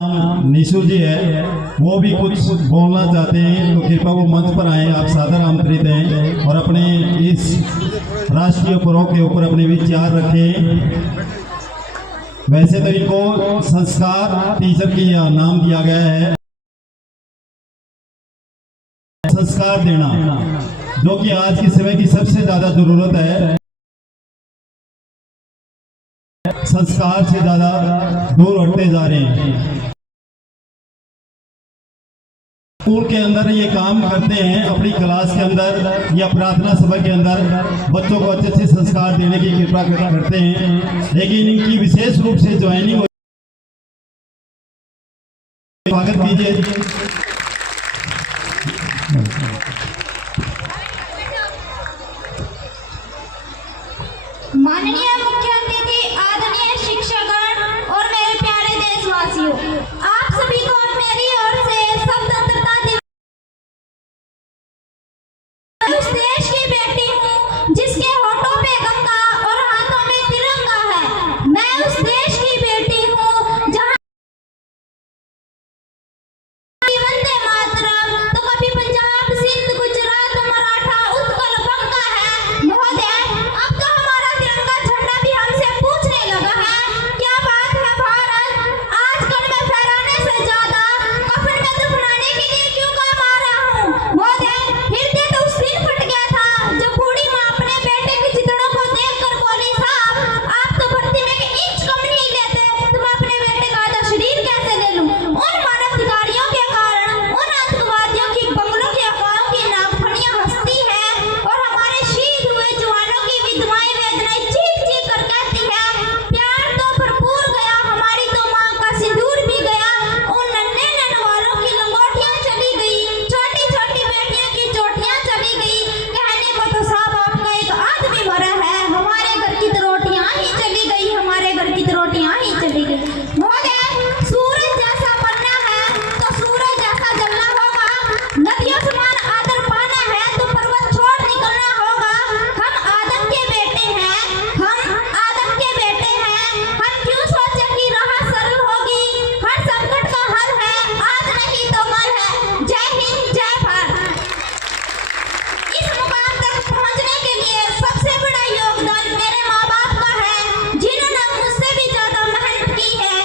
निशु जी है, वो भी कुछ बोलना चाहते हैं तो कृपया वो मंच पर आए। आप सादर आमंत्रित हैं और अपने इस राष्ट्रीय पर्व के ऊपर अपने विचार रखें। वैसे तो इनको संस्कार टीचर की नाम दिया गया है, संस्कार देना, जो कि आज के समय की सबसे ज्यादा जरूरत है। संस्कार से ज्यादा दूर हटते जा रहे हैं। स्कूल के अंदर ये काम करते हैं, अपनी क्लास के अंदर या प्रार्थना सभा के अंदर बच्चों को अच्छे अच्छे संस्कार देने की कृपा करते हैं, लेकिन इनकी विशेष रूप से ज्वाइनिंग स्वागत कीजिए। माननीय मुख्य अतिथि, आदरणीय शिक्षकगण और मेरे प्यारे देशवासियों, आप सभी को मेरी ओर से स्वतंत्रता दिवस। मैं उस देश की बेटी हूँ जिसके होठों पे गंगा और हाथों में तिरंगा है। मैं उस देश की बेटी हूँ जहाँ वंदे मातरम तो कभी पंजाब, सिंध, गुजरात, मराठा, उत्कल, बंगा है। महोदय, अब तो हमारा तिरंगा झंडा भी हमसे पूछने लगा है, क्या बात है भारत, आजकल मैं फहराने से ज्यादा कफन में दफनाने के लिए क्यों काम आ रहा हूँ। महोदय, हृदय तो उस दिन फट गया था जब बूढ़ी माँ अपने बेटे के चितड़ों को देखकर बोली, साहब आप तो भर्ती में एक इंच कम नहीं लेते, तो मैं अपने बेटे का आधा शरीर कैसे ले लूं। उन मानवाधिकारियों के कारण, उन आतंकवादियों की बंगलों की अफवाहों की नागफनियां हंसती है और हमारे शहीद हुए जवानों की विधवाएं वेदनाएं चीख चीख कर कहती है, प्यार तो भरपूर गया, हमारी तो मां का सिंदूर भी गया, उन नन्हे ननवालों की लंगोटियां चली गई, छोटी छोटी बेटियों की चोटियां चली गई, कहने को तो साहब आपका एक आदमी मरा है, हमारे घर की तो रोटियां ही चली गई, हमारे घर की तो रोटियां ही चली गई। महोदय, सूरज जैसा बनना है तो सूरज जैसा जलना होगा, नदियों समान आदर पाना है तो पर्वत छोड़ निकलना होगा। हम आदम के बेटे हैं, हम आदम के बेटे हैं, हम क्यों सोचे कि राह सरल होगी, हर संकट का हल है, आज नहीं तो कल है। जय हिंद, जय भारत। इस मुकाम तक पहुंचने के लिए सबसे बड़ा योगदान मेरे माँ बाप का है, जिन्होंने मुझसे भी ज्यादा मेहनत की है।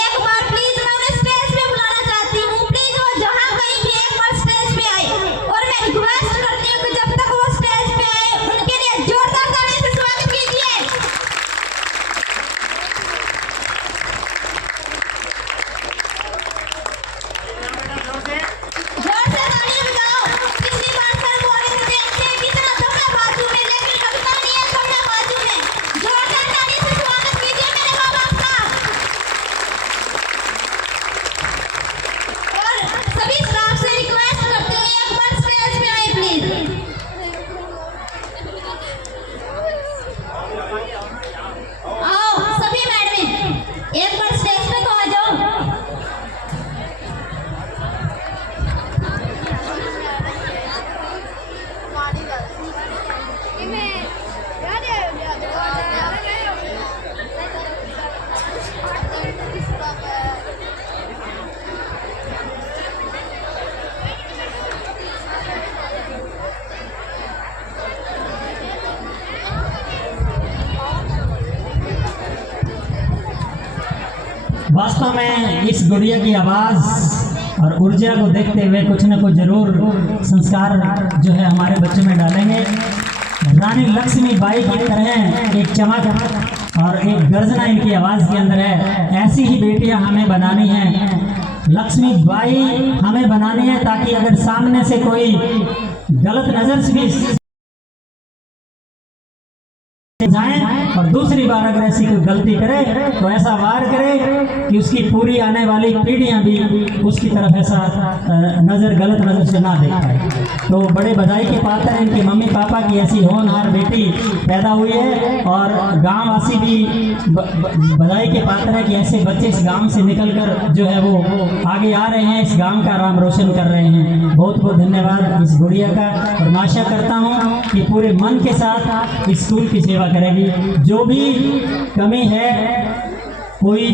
एक बार प्लीज मैं उन्हें स्टेज पे बुलाना चाहती हूँ, प्लीज वो जहाँ कहीं भी एक बार स्टेज पे आए, और मैं रिक्वेस्ट करती हूँ कि जब तक वो स्टेज पे आए उनके लिए जोरदार ताली से स्वागत कीजिए। जोर से ताली बजाओ। पिछली बार सर बोल रहे थे देखते कितना दम है बाजू में, लेकिन लगता नहीं है दम है बाजू में। जोरदार ताली से स्वागत कीजिए मेरे माँ बाप का। और सभी स्टाफ से रिक्वेस्ट करती हूँ एक बार स्टेज पे आए प्लीज। आओ सभी मैडम, एक बार स्टेज पे तो आ जाओ। वास्तव में इस गुड़िया की आवाज़ और ऊर्जा को देखते हुए कुछ न कुछ जरूर संस्कार जो है हमारे बच्चों में डालेंगे। रानी लक्ष्मीबाई की तरह एक चमक और एक गर्जना इनकी आवाज़ के अंदर है। ऐसी ही बेटियां हमें बनानी है, लक्ष्मीबाई हमें बनानी है, ताकि अगर सामने से कोई गलत नज़र से भी जाए और दूसरी बार अगर ऐसी कोई गलती करे तो ऐसा वार करे कि उसकी पूरी आने वाली पीढ़ियां भी उसकी तरफ ऐसा गलत नज़र से ना देख पाए। तो बड़े बधाई के पात्र हैं इनके मम्मी पापा की ऐसी होनहार बेटी पैदा हुई है, और गांव वासी भी बधाई के पात्र है कि ऐसे बच्चे इस गांव से निकलकर जो है वो आगे आ रहे हैं, इस गांव का नाम रोशन कर रहे हैं। बहुत बहुत धन्यवाद इस गुड़िया का, और मैं आशा करता हूँ कि पूरे मन के साथ इस स्कूल की सेवा करेगी। जो भी कमी है कोई